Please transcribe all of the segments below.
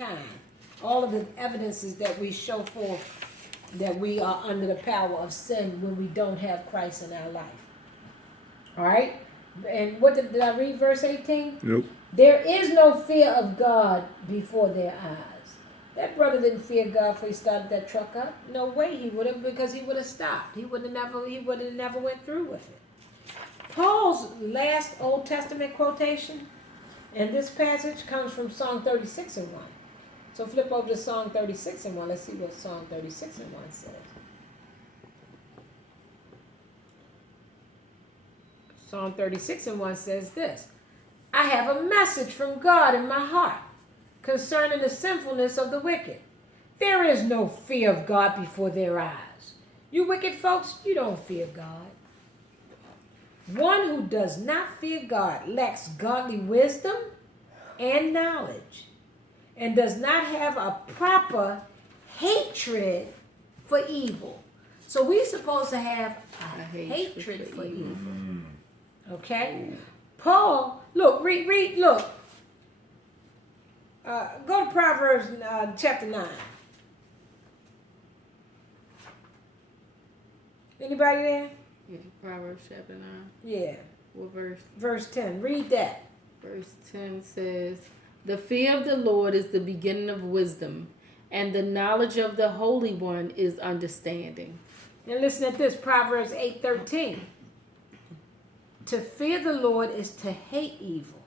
mankind. All of the evidences that we show forth that we are under the power of sin when we don't have Christ in our life. All right? And what did I read verse 18? Nope. There is no fear of God before their eyes. That brother didn't fear God before he started that truck up. No way he would have, because he would have stopped. He would have never went through with it. Paul's last Old Testament quotation in this passage comes from Psalm 36 and 1. So flip over to Psalm 36 and 1. Let's see what Psalm 36 and 1 says. Psalm 36 and 1 says this: I have a message from God in my heart concerning the sinfulness of the wicked. There is no fear of God before their eyes. You wicked folks, you don't fear God. One who does not fear God lacks godly wisdom and knowledge, and does not have a proper hatred for evil. So we're supposed to have a hatred for evil. Okay? Paul, look, look. Go to Proverbs chapter 9. Anybody there? Yeah, Proverbs chapter 9. Yeah. What verse? Verse 10. Read that. Verse 10 says, the fear of the Lord is the beginning of wisdom, and the knowledge of the Holy One is understanding. And listen at this, Proverbs 8:13. To fear the Lord is to hate evil.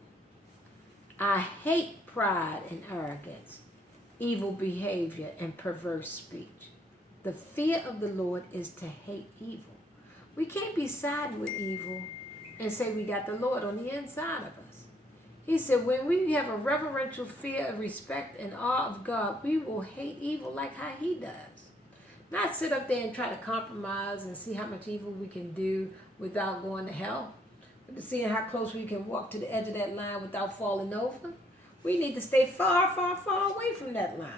I hate pride and arrogance, evil behavior, and perverse speech. The fear of the Lord is to hate evil. We can't be siding with evil and say we got the Lord on the inside of us. He said when we have a reverential fear of respect and awe of God, we will hate evil like how he does. Not sit up there and try to compromise and see how much evil we can do without going to hell. But seeing how close we can walk to the edge of that line without falling over. We need to stay far, far, far away from that line.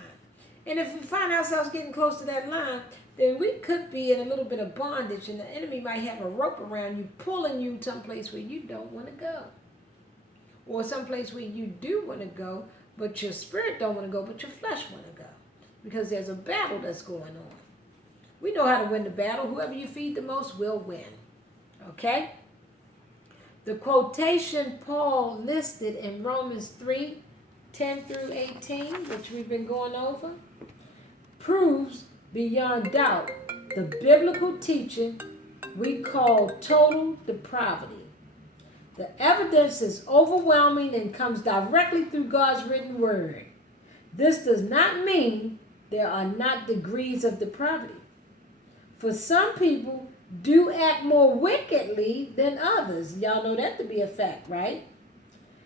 And if we find ourselves getting close to that line, then we could be in a little bit of bondage, and the enemy might have a rope around you, pulling you someplace where you don't want to go. Or someplace where you do want to go, but your spirit don't want to go, but your flesh want to go. Because there's a battle that's going on. We know how to win the battle. Whoever you feed the most will win. Okay? The quotation Paul listed in Romans 3:10 through 18, which we've been going over, proves beyond doubt the biblical teaching we call total depravity. The evidence is overwhelming and comes directly through God's written word. This does not mean there are not degrees of depravity. For some people do act more wickedly than others. Y'all know that to be a fact, right?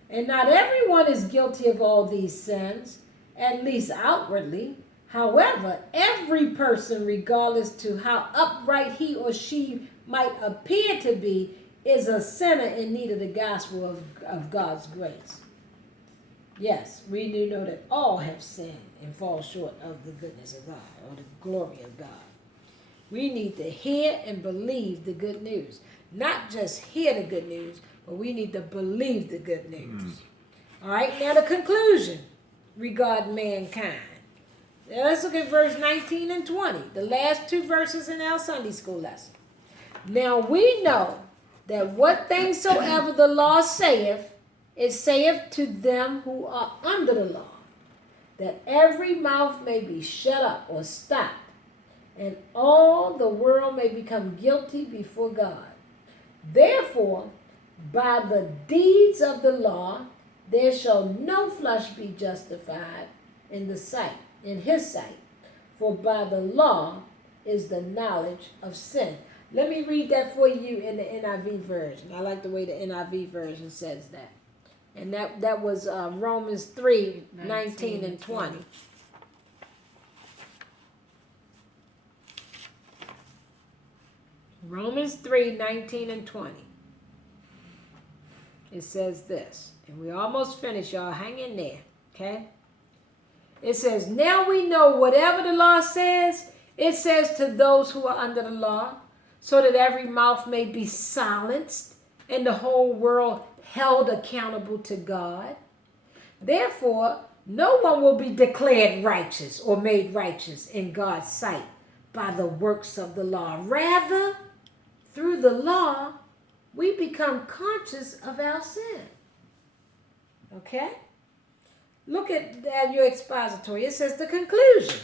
And not everyone is guilty of all these sins, at least outwardly. However, every person, regardless to how upright he or she might appear to be, is a sinner in need of the gospel of God's grace. Yes, we do know that all have sinned and fall short of the goodness of God or the glory of God. We need to hear and believe the good news. Not just hear the good news, but we need to believe the good news. All right, now the conclusion regarding mankind. Now let's look at verse 19 and 20, the last two verses in our Sunday school lesson. Now we know that what things soever the law saith, it saith to them who are under the law, that every mouth may be shut up or stopped, and all the world may become guilty before God. Therefore, by the deeds of the law, there shall no flesh be justified in his sight. For by the law is the knowledge of sin. Let me read that for you in the NIV version. I like the way the NIV version says that. And that was Romans 3:19 and 20. Romans 3:19 and 20. It says this, and we almost finished, y'all. Hang in there, okay? It says, now we know whatever the law says, it says to those who are under the law, so that every mouth may be silenced and the whole world held accountable to God. Therefore, No one will be declared righteous or made righteous in God's sight by the works of the law. Rather, through the law, we become conscious of our sin. Okay? Look at your expository. It says the conclusion.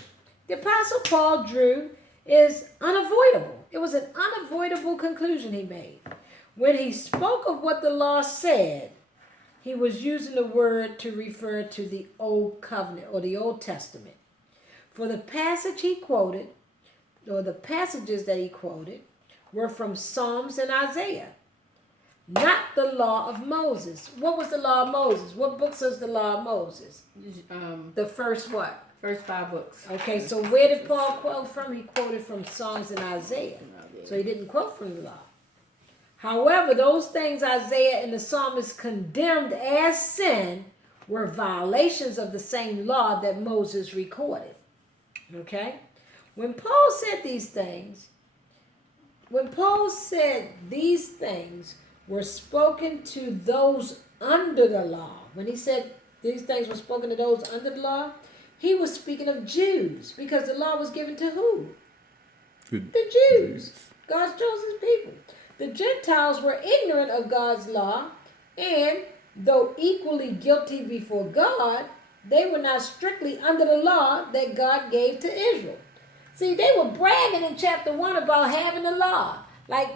The Apostle Paul drew is unavoidable. It was an unavoidable conclusion he made. When he spoke of what the law said, he was using the word to refer to the Old Covenant or the Old Testament. For the passage he quoted, or the passages that he quoted, were from Psalms and Isaiah, not the law of Moses. What was the law of Moses? What books is the law of Moses? The first what? First 5 books. Okay, so where did Paul quote from? He quoted from Psalms and Isaiah. So he didn't quote from the law. However, those things Isaiah and the psalmist condemned as sin were violations of the same law that Moses recorded. Okay? When Paul said these things were spoken to those under the law, when he said these things were spoken to those under the law, he was speaking of Jews, because the law was given to who? The Jews, God's chosen people. The Gentiles were ignorant of God's law, and though equally guilty before God, they were not strictly under the law that God gave to Israel. See, they were bragging in chapter 1 about having the law. Like,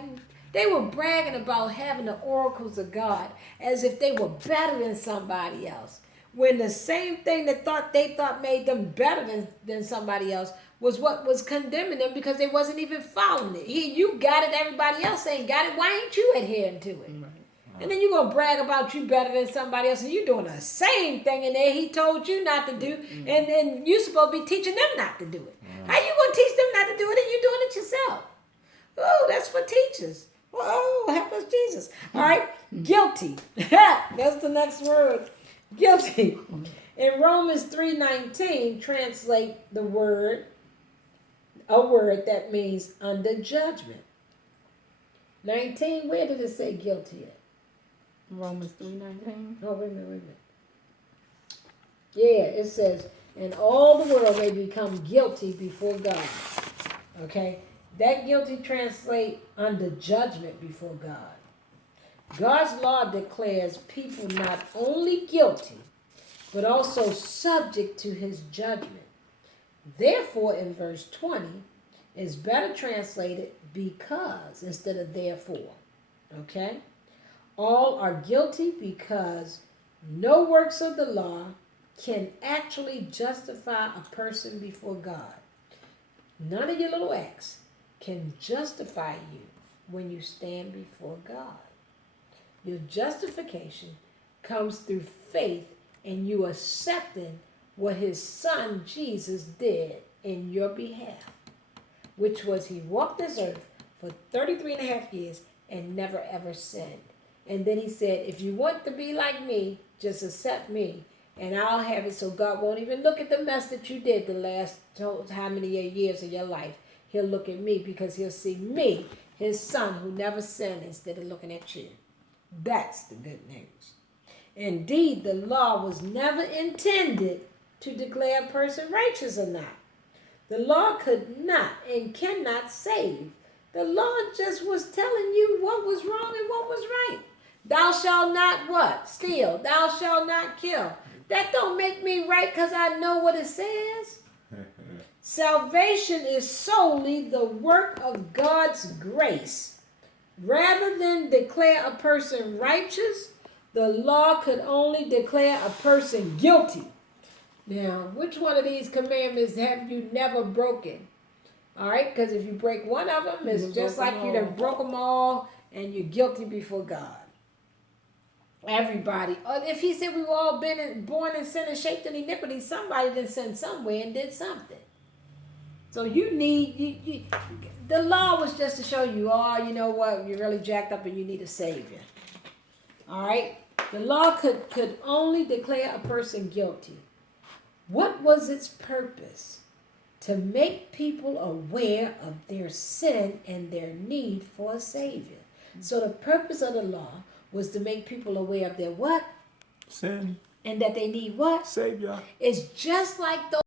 they were bragging about having the oracles of God as if they were better than somebody else. When the same thing that they thought made them better than somebody else was what was condemning them, because they wasn't even following it. Here, you got it, everybody else ain't got it. Why ain't you adhering to it? Right. And then you're going to brag about you better than somebody else, and you're doing the same thing in there he told you not to do, and then you're supposed to be teaching them not to do it. How you going to teach them not to do it and you're doing it yourself? Oh, that's for teachers. Oh, help us, Jesus. All right, guilty. That's the next word. Guilty. In Romans 3:19, translate a word that means under judgment. 19, where did it say guilty at? Romans 3:19. Oh, wait a minute. Yeah, it says, and all the world may become guilty before God. Okay? That guilty translate under judgment before God. God's law declares people not only guilty, but also subject to his judgment. Therefore, in verse 20, is better translated because instead of therefore. Okay? All are guilty because no works of the law can actually justify a person before God. None of your little acts can justify you when you stand before God. Your justification comes through faith in you accepting what his son Jesus did in your behalf, which was he walked this earth for 33 and a half years and never ever sinned. And then he said, if you want to be like me, just accept me and I'll have it, so God won't even look at the mess that you did the last how many years of your life. He'll look at me because he'll see me, his son who never sinned, instead of looking at you. That's the good news. Indeed, the law was never intended to declare a person righteous or not. The law could not and cannot save. The law just was telling you what was wrong and what was right. Thou shalt not what? Steal. Thou shalt not kill. That don't make me right because I know what it says. Salvation is solely the work of God's grace. Rather than declare a person righteous, the law could only declare a person guilty. Now, which one of these commandments have you never broken? All right, because if you break one of them, it's just like you done broke them all and you're guilty before God. Everybody. If he said we were all born in sin and shaped in iniquity, somebody did sin somewhere and did something. So you need, the law was just to show you, oh, you know what, you're really jacked up and you need a savior. All right? The law could only declare a person guilty. What was its purpose? To make people aware of their sin and their need for a savior. So the purpose of the law was to make people aware of their what? Sin. And that they need what? Savior. It's just like those